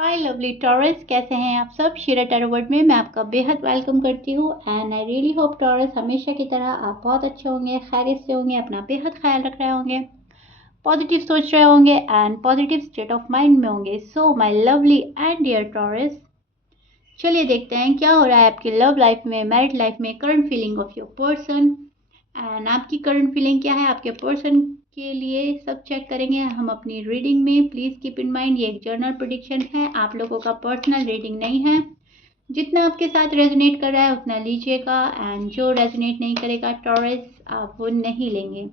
हाय lovely taurus, कैसे हैं आप सब। शीरा टैरो वर्ल्ड में मैं आपका बेहद वेलकम करती हूँ and I really hope taurus हमेशा की तरह आप बहुत अच्छे होंगे, खैरियत से होंगे, अपना बेहद ख्याल रख रहे होंगे, पॉजिटिव सोच रहे होंगे and positive state of mind में होंगे। So my lovely and dear Taurus, चलिए देखते हैं क्या हो रहा है आपकी लव लाइफ में, मैरिड लाइफ में, current feeling of your person and आपकी करंट फीलिंग क्या है आपके पर्सन के लिए। सब चेक करेंगे हम अपनी रीडिंग में। प्लीज़ कीप इन माइंड ये एक जर्नल प्रेडिक्शन है, आप लोगों का पर्सनल रीडिंग नहीं है। जितना आपके साथ रेजोनेट कर रहा है उतना लीजिएगा एंड जो रेजोनेट नहीं करेगा टॉरस आप वो नहीं लेंगे।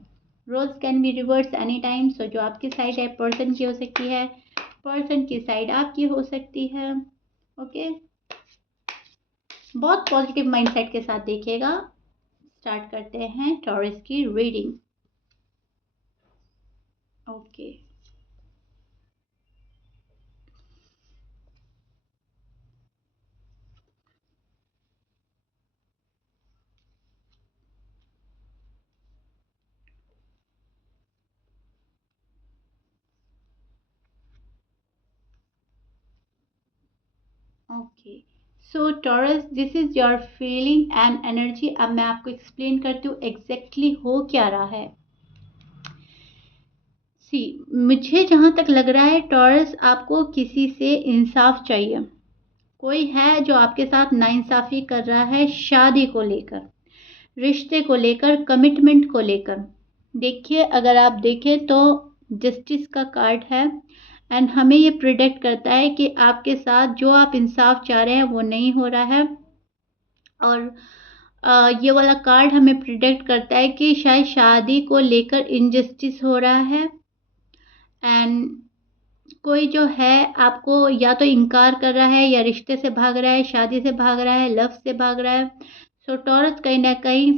Roles can be reverse any time. So जो आपकी साइड है पर्सन की हो सकती है, पर्सन की साइड आपकी हो सकती है। ओके, बहुत पॉजिटिव माइंडसेट के साथ देखिएगा। स्टार्ट करते हैं टॉरस की reading. Okay, okay. So taurus, this is your feeling and energy. अब मैं आपको एक्सप्लेन करती हूँ एग्जैक्टली हो क्या रहा है। सी, मुझे जहाँ तक लग रहा है टॉरस, आपको किसी से इंसाफ चाहिए। कोई है जो आपके साथ नाइंसाफ़ी कर रहा है शादी को लेकर, रिश्ते को लेकर, कमिटमेंट को लेकर। देखिए, अगर आप देखें तो जस्टिस का कार्ड है एंड हमें ये प्रिडिक्ट करता है कि आपके साथ जो आप इंसाफ चाह रहे हैं वो नहीं हो रहा है। और ये वाला कार्ड हमें प्रिडिक्ट करता है कि शायद शादी को लेकर इनजस्टिस हो रहा है एंड कोई जो है आपको या तो इनकार कर रहा है या रिश्ते से भाग रहा है, शादी से भाग रहा है, लव से भाग रहा है। सो टॉरस, कहीं ना कहीं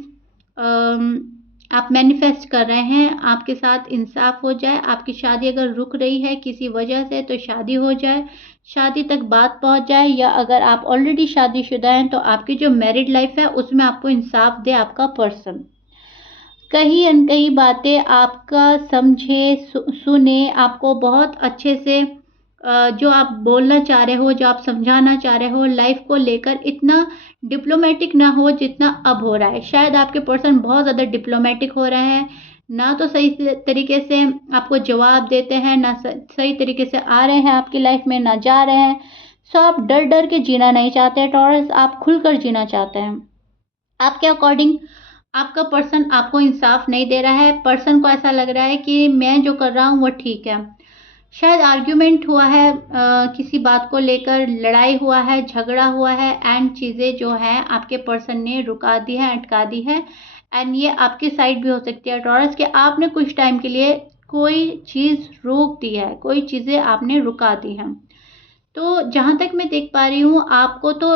आप मैनिफेस्ट कर रहे हैं आपके साथ इंसाफ हो जाए। आपकी शादी अगर रुक रही है किसी वजह से तो शादी हो जाए, शादी तक बात पहुंच जाए, या अगर आप ऑलरेडी शादीशुदा हैं तो आपकी जो मैरिड लाइफ है उसमें आपको इंसाफ दे आपका पर्सन। कहीं अनकहीं बातें आपका समझे, सुने, आपको बहुत अच्छे से जो आप बोलना चाह रहे हो, जो आप समझाना चाह रहे हो लाइफ को लेकर, इतना डिप्लोमेटिक ना हो जितना अब हो रहा है। शायद आपके पर्सन बहुत ज़्यादा डिप्लोमेटिक हो रहे हैं, ना तो सही तरीके से आपको जवाब देते हैं, ना सही तरीके से आ रहे हैं आपकी लाइफ में, ना जा रहे हैं। सो आप डर डर के जीना नहीं चाहते टॉरस, आप खुलकर जीना चाहते हैं। आपके अकॉर्डिंग आपका पर्सन आपको इंसाफ नहीं दे रहा है। पर्सन को ऐसा लग रहा है कि मैं जो कर रहा हूँ वो ठीक है। शायद आर्ग्यूमेंट हुआ है, किसी बात को लेकर लड़ाई हुआ है, झगड़ा हुआ है एंड चीज़ें जो हैं आपके पर्सन ने रुका दी है, अटका दी है। एंड ये आपकी साइड भी हो सकती है टॉरस, कि आपने कुछ टाइम के लिए कोई चीज़ रोक दी है, कोई चीज़ें आपने रुका दी हैं। तो जहाँ तक मैं देख पा रही हूँ आपको तो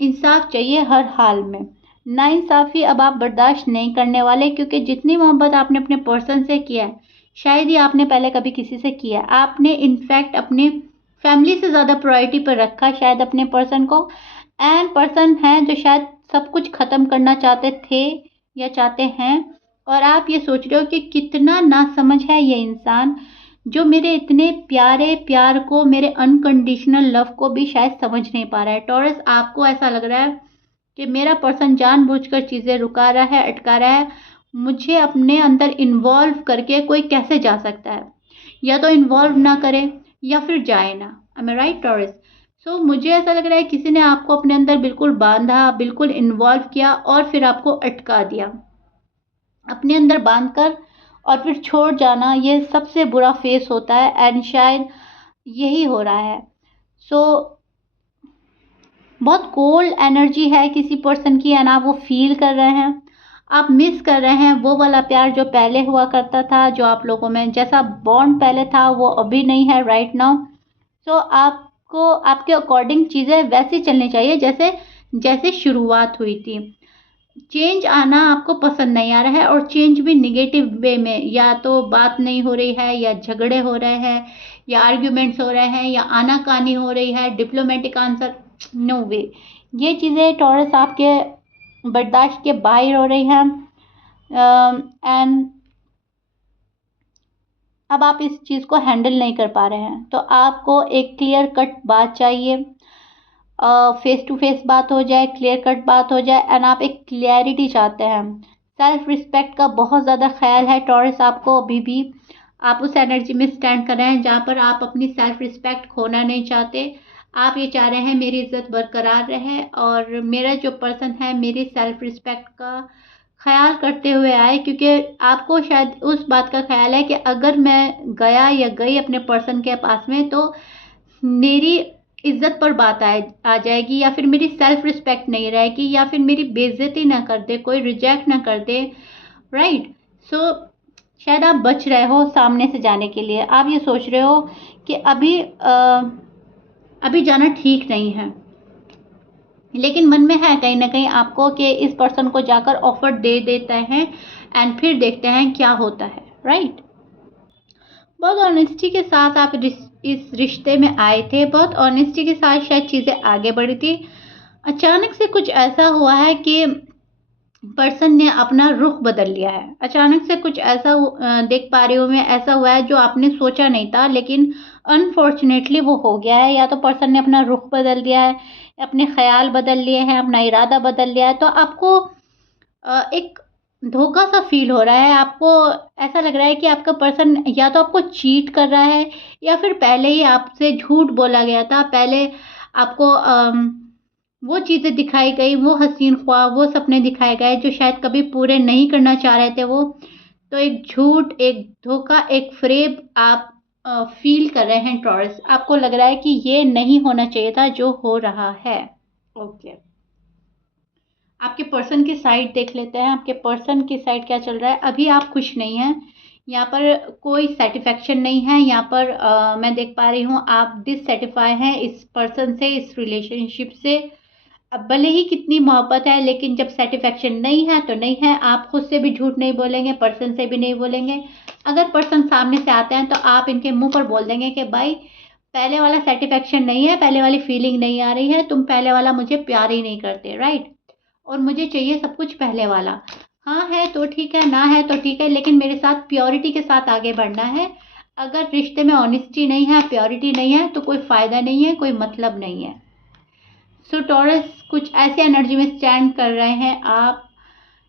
इंसाफ चाहिए हर हाल में। नाइंसाफ़ी अब आप बर्दाश्त नहीं करने वाले, क्योंकि जितनी मोहब्बत आपने अपने पर्सन से किया है शायद ही आपने पहले कभी किसी से किया है। आपने इनफैक्ट अपने फैमिली से ज़्यादा प्रायोरिटी पर रखा शायद अपने पर्सन को। एंड पर्सन हैं जो शायद सब कुछ ख़त्म करना चाहते थे या चाहते हैं, और आप ये सोच रहे हो कि कितना नासमझ है ये इंसान, जो मेरे इतने प्यारे प्यार को, मेरे अनकंडीशनल लव को भी शायद समझ नहीं पा रहा है। टॉरस, आपको ऐसा लग रहा है कि मेरा पर्सन जानबूझकर चीज़ें रुका रहा है, अटका रहा है। मुझे अपने अंदर इन्वॉल्व करके कोई कैसे जा सकता है, या तो इन्वॉल्व ना करे या फिर जाए ना। I am right Taurus? So मुझे ऐसा लग रहा है किसी ने आपको अपने अंदर बिल्कुल बांधा, बिल्कुल इन्वॉल्व किया और फिर आपको अटका दिया। अपने अंदर बांध कर और फिर छोड़ जाना, ये सबसे बुरा फेस होता है एंड शायद यही हो रहा है। सो बहुत कोल्ड एनर्जी है किसी पर्सन की एंड आप वो फील कर रहे हैं। आप मिस कर रहे हैं वो वाला प्यार जो पहले हुआ करता था, जो आप लोगों में जैसा बॉन्ड पहले था वो अभी नहीं है राइट नाउ। सो आपको आपके अकॉर्डिंग चीज़ें वैसी चलनी चाहिए जैसे जैसे शुरुआत हुई थी। चेंज आना आपको पसंद नहीं आ रहा है, और चेंज भी निगेटिव वे में, या तो बात नहीं हो रही है, या झगड़े हो रहे हैं, या आर्ग्यूमेंट्स हो रहे हैं, या आनाकानी हो रही है, डिप्लोमेटिक आंसर, नो वे। ये चीज़ें टॉरस आपके बर्दाश्त के बाहर हो रही हैं एंड अब आप इस चीज़ को हैंडल नहीं कर पा रहे हैं, तो आपको एक क्लियर कट बात चाहिए, फेस टू फेस बात हो जाए, क्लियर कट बात हो जाए, एंड आप एक क्लैरिटी चाहते हैं। सेल्फ रिस्पेक्ट का बहुत ज़्यादा ख्याल है टॉरस आपको अभी भी। आप उस एनर्जी में स्टैंड कर रहे हैं जहाँ पर आप अपनी सेल्फ रिस्पेक्ट खोना नहीं चाहते। आप ये चाह रहे हैं मेरी इज्जत बरकरार रहे और मेरा जो पर्सन है मेरी सेल्फ रिस्पेक्ट का ख्याल करते हुए आए, क्योंकि आपको शायद उस बात का ख्याल है कि अगर मैं गया या गई अपने पर्सन के पास में तो मेरी इज्जत पर बात आ जाएगी, या फिर मेरी सेल्फ रिस्पेक्ट नहीं रहेगी, या फिर मेरी बेइज्जती ना कर दे, कोई रिजेक्ट ना कर दे, राइट। सो शायद आप बच रहे हो सामने से जाने के लिए। आप ये सोच रहे हो कि अभी जाना ठीक नहीं है, लेकिन मन में है कहीं ना कहीं आपको कि इस पर्सन को जाकर ऑफर दे देते हैं एंड फिर देखते हैं क्या होता है, राइट। बहुत ऑनेस्टी के साथ आप इस रिश्ते में आए थे, बहुत ऑनेस्टी के साथ शायद चीज़ें आगे बढ़ी थी। अचानक से कुछ ऐसा हुआ है कि पर्सन ने अपना रुख बदल लिया है। अचानक से कुछ ऐसा देख पा रही हूँ मैं, ऐसा हुआ है जो आपने सोचा नहीं था, लेकिन अनफॉर्चुनेटली वो हो गया है। या तो पर्सन ने अपना रुख बदल दिया है, अपने ख्याल बदल लिए हैं, अपना इरादा बदल लिया है, तो आपको एक धोखा सा फील हो रहा है। आपको ऐसा लग रहा है कि आपका पर्सन या तो आपको चीट कर रहा है, या फिर पहले ही आपसे झूठ बोला गया था, पहले आपको वो चीज़ें दिखाई गई, वो हसीन ख्वाब, वो सपने दिखाए गए जो शायद कभी पूरे नहीं करना चाह रहे थे वो। तो एक झूठ, एक धोखा, एक फ़रेब आप फ़ील कर रहे हैं टॉरस। आपको लग रहा है कि ये नहीं होना चाहिए था जो हो रहा है। ओके, आपके पर्सन की साइड देख लेते हैं। आपके पर्सन की साइड क्या चल रहा है? अभी आप खुश नहीं हैं, यहाँ पर कोई सेटिस्फेक्शन नहीं है। यहाँ पर मैं देख पा रही हूँ आप डिससेटिस्फाई हैं इस पर्सन से, इस रिलेशनशिप से। अब भले ही कितनी मोहब्बत है, लेकिन जब सेटिस्फेक्शन नहीं है तो नहीं है। आप खुद से भी झूठ नहीं बोलेंगे, पर्सन से भी नहीं बोलेंगे। अगर पर्सन सामने से आते हैं तो आप इनके मुंह पर बोल देंगे कि भाई पहले वाला सेटिस्फेक्शन नहीं है, पहले वाली फीलिंग नहीं आ रही है, तुम पहले वाला मुझे प्यार ही नहीं करते, राइट। और मुझे चाहिए सब कुछ पहले वाला। हाँ है तो ठीक है, ना है तो ठीक है, लेकिन मेरे साथ प्योरिटी के साथ आगे बढ़ना है। अगर रिश्ते में ऑनेस्टी नहीं है, प्योरिटी नहीं है, तो कोई फ़ायदा नहीं है, कोई मतलब नहीं है। सो टॉरस कुछ ऐसे एनर्जी में स्टैंड कर रहे हैं आप,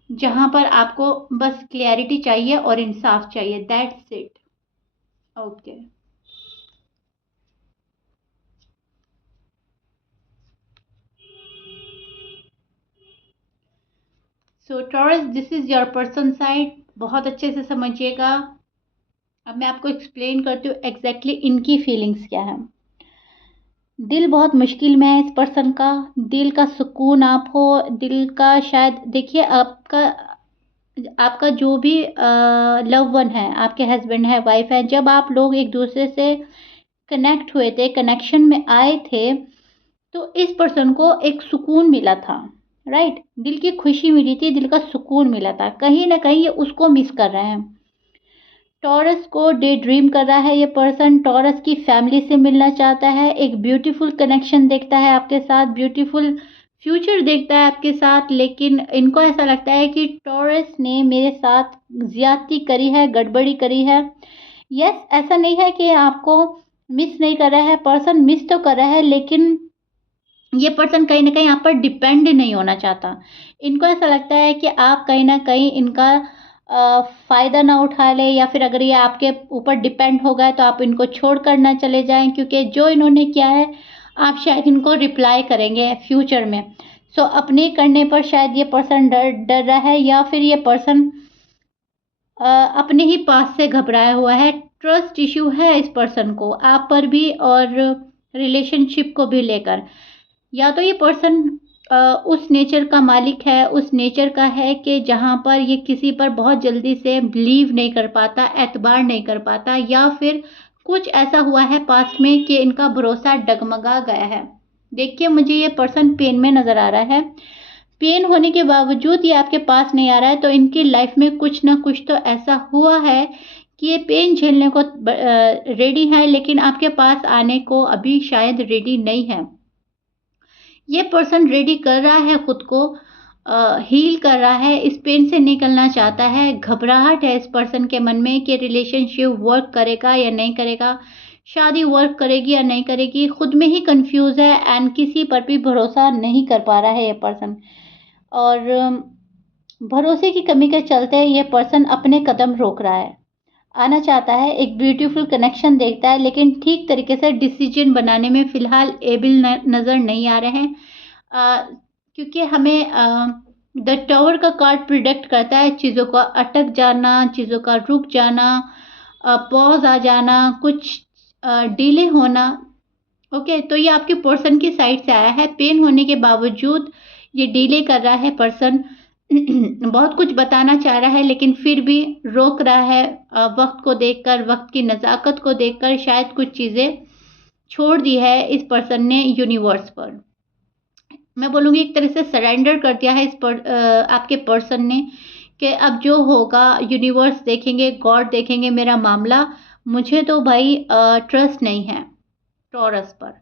जहाँ पर आपको बस क्लैरिटी चाहिए और इंसाफ चाहिए, that's it. Okay, so taurus this is your person side. बहुत अच्छे से समझिएगा। अब मैं आपको एक्सप्लेन करती हूँ एग्जैक्टली इनकी फीलिंग्स क्या है। दिल बहुत मुश्किल में है इस पर्सन का। दिल का सुकून आप हो, दिल का शायद देखिए आपका आपका जो भी लव वन है, आपके हस्बैंड है, वाइफ है, जब आप लोग एक दूसरे से कनेक्ट हुए थे, कनेक्शन में आए थे, तो इस पर्सन को एक सुकून मिला था, राइट। दिल की खुशी मिली थी, दिल का सुकून मिला था। कहीं ना कहीं ये उसको मिस कर रहे हैं। टॉरस को डे ड्रीम कर रहा है ये पर्सन। टॉरस की फैमिली से मिलना चाहता है, एक ब्यूटीफुल कनेक्शन देखता है आपके साथ, ब्यूटीफुल फ्यूचर देखता है आपके साथ। लेकिन इनको ऐसा लगता है कि टॉरस ने मेरे साथ ज्यादती करी है, गड़बड़ी करी है। यस, ऐसा नहीं है कि आपको मिस नहीं कर रहा है, पर्सन मिस तो कर रहा है, लेकिन ये पर्सन कहीं ना कहीं आप पर डिपेंड नहीं होना चाहता। इनको ऐसा लगता है कि आप कहीं ना कहीं इनका फ़ायदा ना उठा ले, या फिर अगर ये आपके ऊपर डिपेंड हो गए तो आप इनको छोड़ कर ना चले जाएं, क्योंकि जो इन्होंने किया है आप शायद इनको रिप्लाई करेंगे फ्यूचर में। सो अपने करने पर शायद ये पर्सन डर डर रहा है, या फिर ये पर्सन अपने ही पास से घबराया हुआ है। ट्रस्ट इश्यू है इस पर्सन को आप पर भी और रिलेशनशिप को भी लेकर। या तो ये पर्सन उस नेचर का मालिक है, उस नेचर का है कि जहाँ पर ये किसी पर बहुत जल्दी से बिलीव नहीं कर पाता, एतबार नहीं कर पाता, या फिर कुछ ऐसा हुआ है पास्ट में कि इनका भरोसा डगमगा गया है। देखिए मुझे ये पर्सन पेन में नज़र आ रहा है। पेन होने के बावजूद ये आपके पास नहीं आ रहा है, तो इनकी लाइफ में कुछ ना कुछ तो ऐसा हुआ है कि ये पेन झेलने को रेडी है, लेकिन आपके पास आने को अभी शायद रेडी नहीं है। ये पर्सन रेडी कर रहा है खुद को, हील कर रहा है, इस पेन से निकलना चाहता है। घबराहट है इस पर्सन के मन में कि रिलेशनशिप वर्क करेगा या नहीं करेगा, शादी वर्क करेगी या नहीं करेगी, खुद में ही कंफ्यूज है एंड किसी पर भी भरोसा नहीं कर पा रहा है ये पर्सन। और भरोसे की कमी के चलते ये पर्सन अपने कदम रोक रहा है। आना चाहता है, एक ब्यूटीफुल कनेक्शन देखता है, लेकिन ठीक तरीके से डिसीजन बनाने में फ़िलहाल एबल नज़र नहीं आ रहे हैं। क्योंकि हमें द टावर का कार्ड प्रिडिक्ट करता है चीज़ों का अटक जाना, चीज़ों का रुक जाना, पॉज़ आ जाना, कुछ डिले होना। ओके, तो ये आपके पर्सन की साइड से आया है। पेन होने के बावजूद ये डिले कर रहा है पर्सन। बहुत कुछ बताना चाह रहा है लेकिन फिर भी रोक रहा है। वक्त को देखकर, वक्त की नज़ाकत को देखकर शायद कुछ चीज़ें छोड़ दी है इस पर्सन ने यूनिवर्स पर। मैं बोलूँगी एक तरह से सरेंडर कर दिया है आपके पर्सन ने कि अब जो होगा यूनिवर्स देखेंगे, गॉड देखेंगे मेरा मामला। मुझे तो भाई ट्रस्ट नहीं है टॉरस पर।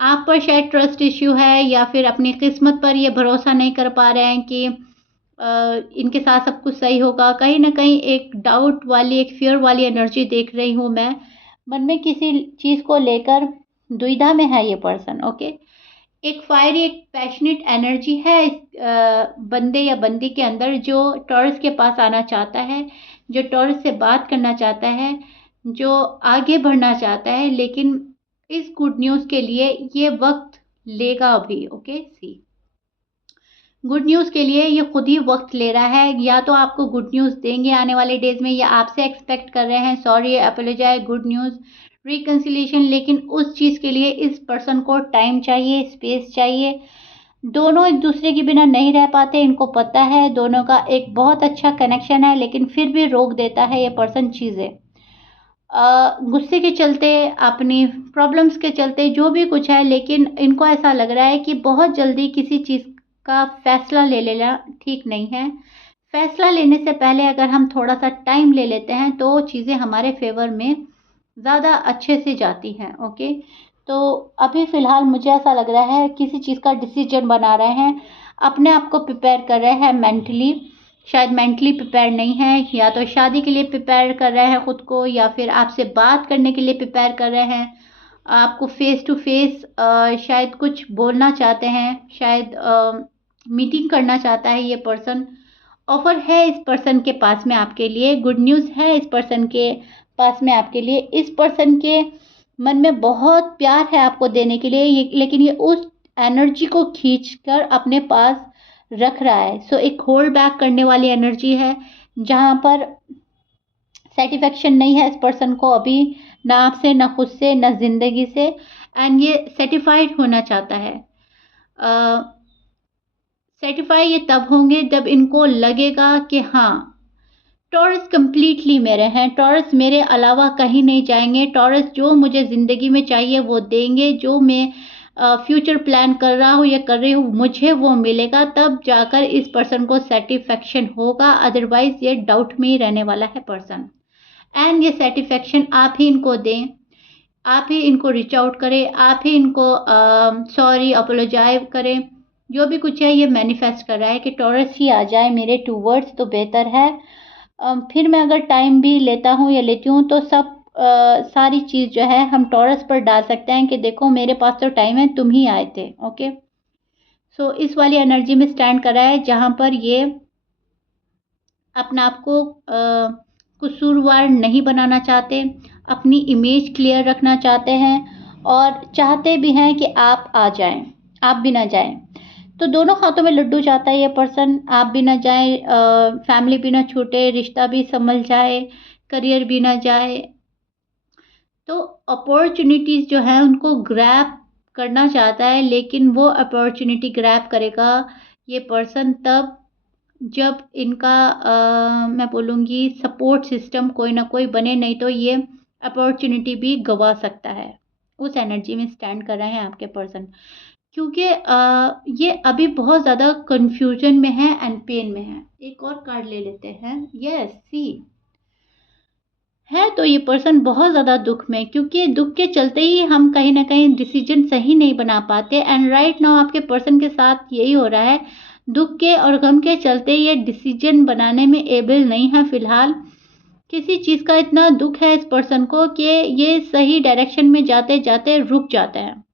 आप पर शायद ट्रस्ट इश्यू है या फिर अपनी किस्मत पर ये भरोसा नहीं कर पा रहे हैं कि इनके साथ सब कुछ सही होगा। कहीं न कहीं एक डाउट वाली, एक फ़ियर वाली एनर्जी देख रही हूँ मैं। मन में किसी चीज़ को लेकर दुविधा में है ये पर्सन। ओके, एक फायरी, एक पैशनेट एनर्जी है इस बंदे या बंदी के अंदर, जो टॉरस के पास आना चाहता है, जो टॉरस से बात करना चाहता है, जो आगे बढ़ना चाहता है। लेकिन इस गुड न्यूज़ के लिए ये वक्त लेगा अभी। ओके, सी गुड न्यूज़ के लिए ये खुद ही वक्त ले रहा है। या तो आपको गुड न्यूज़ देंगे आने वाले डेज में, या आपसे एक्सपेक्ट कर रहे हैं sorry, apologise, good news, reconciliation. लेकिन उस चीज़ के लिए इस पर्सन को टाइम चाहिए, स्पेस चाहिए। दोनों एक दूसरे के बिना नहीं रह पाते, इनको पता है। दोनों का एक बहुत अच्छा कनेक्शन है, लेकिन फिर भी रोक देता है ये पर्सन चीज़ें। गुस्से के चलते, अपनी प्रॉब्लम्स के चलते, जो भी कुछ है। लेकिन इनको ऐसा लग रहा है कि बहुत जल्दी किसी चीज़ का फैसला ले लेना ठीक नहीं है। फैसला लेने से पहले अगर हम थोड़ा सा टाइम ले लेते हैं तो चीज़ें हमारे फेवर में ज़्यादा अच्छे से जाती हैं। ओके, तो अभी फ़िलहाल मुझे ऐसा लग रहा है किसी चीज़ का डिसीजन बना रहे हैं, अपने आप को प्रिपेयर कर रहे हैं मेंटली। शायद मेंटली प्रिपेयर नहीं है, या तो शादी के लिए प्रिपेयर कर रहे हैं ख़ुद को, या फिर आपसे बात करने के लिए प्रिपेयर कर रहे हैं। आपको फ़ेस टू फ़ेस शायद कुछ बोलना चाहते हैं, शायद मीटिंग करना चाहता है ये पर्सन। ऑफ़र है इस पर्सन के पास में आपके लिए, गुड न्यूज़ है इस पर्सन के पास में आपके लिए। इस पर्सन के मन में बहुत प्यार है आपको देने के लिए, लेकिन ये उस एनर्जी को खींचकर अपने पास रख रहा है। सो एक होल्ड बैक करने वाली एनर्जी है, जहाँ पर सेटिस्फैक्शन नहीं है इस पर्सन को अभी, ना आपसे, ना खुद से, ना ज़िंदगी से। एंड ये सेटिस्फाइड होना चाहता है। सेटिस्फाई ये तब होंगे जब इनको लगेगा कि हाँ, टॉरस कंप्लीटली मेरे हैं, टॉरस मेरे अलावा कहीं नहीं जाएंगे, टॉरस जो मुझे ज़िंदगी में चाहिए वो देंगे, जो मैं फ्यूचर प्लान कर रहा हूँ या कर रही हूँ मुझे वो मिलेगा। तब जाकर इस पर्सन को सेटिस्फैक्शन होगा, अदरवाइज़ ये डाउट में ही रहने वाला है पर्सन। एंड ये सेटिस्फैक्शन आप ही इनको दें, आप ही इनको रीच आउट करें, आप ही इनको सॉरी, अपोलोजाइज करें। जो भी कुछ है ये मैनिफेस्ट कर रहा है कि टॉरस ही आ जाए मेरे टूवर्ड्स तो बेहतर है। फिर मैं अगर टाइम भी लेता हूँ या लेती हूँ तो सब सारी चीज़ जो है हम टॉरस पर डाल सकते हैं कि देखो मेरे पास तो टाइम है, तुम ही आए थे। ओके, सो इस वाली एनर्जी में स्टैंड कर रहा है, जहाँ पर ये अपने आप को कसूरवार नहीं बनाना चाहते, अपनी इमेज क्लियर रखना चाहते हैं, और चाहते भी हैं कि आप आ जाएं, आप भी ना जाएं। तो दोनों हाथों में लड्डू चाहता है ये पर्सन, आप भी ना जाए, फैमिली भी ना छूटे, रिश्ता भी संभल जाए, करियर भी ना जाए। तो अपॉर्चुनिटीज़ जो है उनको ग्रैब करना चाहता है, लेकिन वो अपॉर्चुनिटी ग्रैब करेगा ये पर्सन तब जब इनका मैं बोलूँगी सपोर्ट सिस्टम कोई ना कोई बने, नहीं तो ये अपॉर्चुनिटी भी गवा सकता है। उस एनर्जी में स्टैंड कर रहे हैं आपके पर्सन, क्योंकि ये अभी बहुत ज़्यादा कन्फ्यूजन में है एंड पेन में है। एक और कार्ड ले लेते हैं। यस, सी है तो ये पर्सन बहुत ज़्यादा दुख में, क्योंकि दुख के चलते ही हम कहीं ना कहीं डिसीजन सही नहीं बना पाते। एंड राइट नाउ आपके पर्सन के साथ यही हो रहा है। दुख के और गम के चलते ये डिसीजन बनाने में एबल नहीं है फिलहाल। किसी चीज़ का इतना दुख है इस पर्सन को कि ये सही डायरेक्शन में जाते जाते रुक जाते हैं।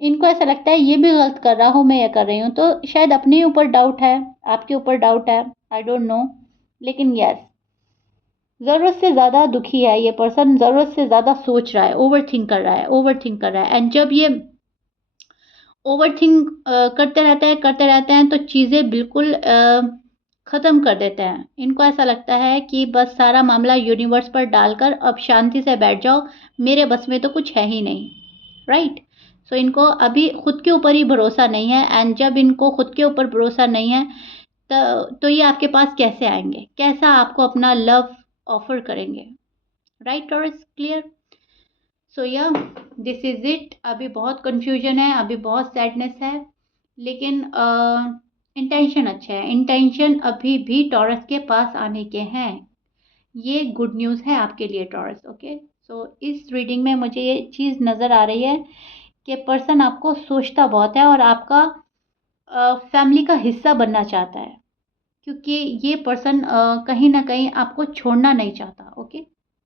इनको ऐसा लगता है ये भी गलत कर रहा हूँ, मैं ये कर रही हूँ, तो शायद अपने ऊपर डाउट है, आपके ऊपर डाउट है, आई डोंट नो। लेकिन यस, ज़रूरत से ज़्यादा दुखी है ये पर्सन, ज़रूरत से ज़्यादा सोच रहा है, ओवर थिंक कर रहा है, ओवर थिंक कर रहा है। एंड जब ये ओवर थिंक करते रहते हैं तो चीज़ें बिल्कुल ख़त्म कर देते हैं। इनको ऐसा लगता है कि बस सारा मामला यूनिवर्स पर डालकर अब शांति से बैठ जाओ, मेरे बस में तो कुछ है ही नहीं, राइट? सो इनको अभी खुद के ऊपर ही भरोसा नहीं है। एंड जब इनको खुद के ऊपर भरोसा नहीं है तो ये आपके पास कैसे आएंगे, कैसा आपको अपना लव ऑफर करेंगे, राइट टॉरस? क्लियर? सो या दिस इज़ इट। अभी बहुत कन्फ्यूजन है, अभी बहुत सैडनेस है, लेकिन इंटेंशन अच्छा है। इंटेंशन अभी भी टॉरस के पास आने के हैं। ये गुड न्यूज़ है आपके लिए टॉरस। ओके, सो इस रीडिंग में मुझे ये चीज़ नज़र आ रही है कि पर्सन आपको सोचता बहुत है और आपका फैमिली का हिस्सा बनना चाहता है, क्योंकि ये पर्सन कहीं ना कहीं आपको छोड़ना नहीं चाहता। Okay,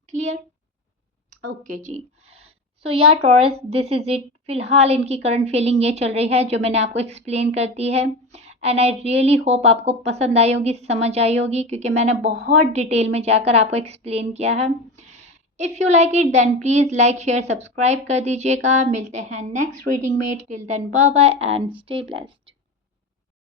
clear? ओके जी। सो या टॉरस, दिस इज़ इट। फिलहाल इनकी करंट फीलिंग ये चल रही है जो मैंने आपको एक्सप्लेन कर दी है। एंड आई रियली होप आपको पसंद आई होगी, समझ आई होगी, क्योंकि मैंने बहुत डिटेल में जाकर आपको एक्सप्लेन किया है। If you like it then please like share subscribe कर दीजिएगा। मिलते हैं नेक्स्ट रीडिंग में। Till then bye bye and stay blessed.